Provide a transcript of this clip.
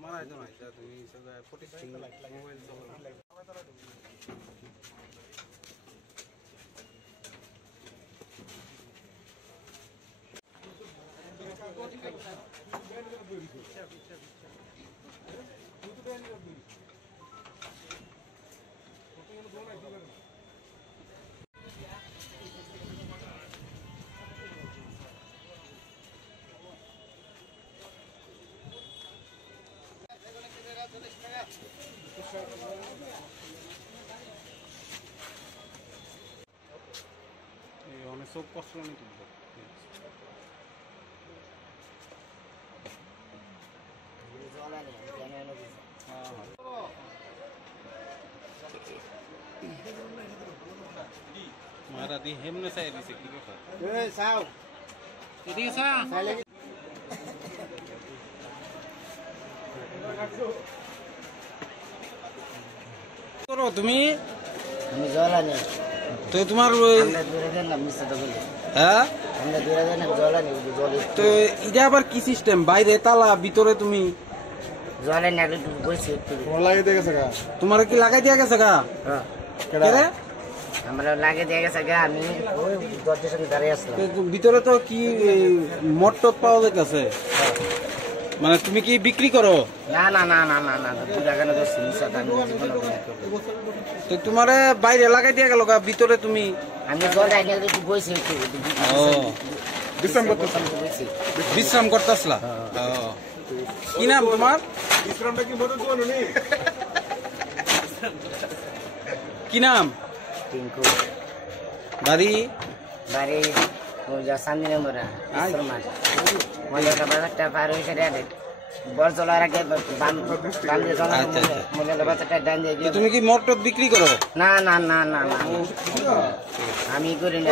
তোমার আইতো না এটা তুমি সবাই প্রতিষ্ঠান মোবাইল অনেক সব কষ্ট নেই তুলবো मारा दी हेमने साइड से की কথা ए साव এদিকে সা করো তুমি আমি জলা নেই তো তোমার আমরা দূরে দেন মিছে তো বলি হ্যাঁ আমরা দূরে দেন জলা নেই জল তো এটা আবার কি সিস্টেম বাইরে তালা ভিতরে তুমি জলা নেই একটু বসে একটু লাগিয়ে দিয়ে গেছে গা তোমার কি লাগাই দিয়া গেছে গা হ্যাঁ কেরে আমরা লাগিয়ে দিয়ে গেছে গা আমি ওই দরজার সামনে দাঁড়িয়ে আসলাম ভিতরে তো কি মোটর পাওয়া যাচ্ছে মানে তুমি কি বিক্রি করো না না না না না না দু টাকা না দশ মিনিট আমি জীবন তো তোমারে বাইরে লাগাই দিয়া গেল গা ভিতরে তুমি আমি জল আইনে একটু বসে একটু বিশ্রাম করতেছলা কি নাম তোমার বিশ্রামটা কি মতো তো নি কি নাম টিঙ্কু বাড়ি বাড়ি ওই যা সামনে মোরা আশ্রমাস মনে का বাজারটা পার হইছে রে বল চলার আগে বাম দিয়ে চলা মনে বাজারটা ডান দিয়ে তুমি কি মোটর বিক্রি করো না না না না না আমি করি না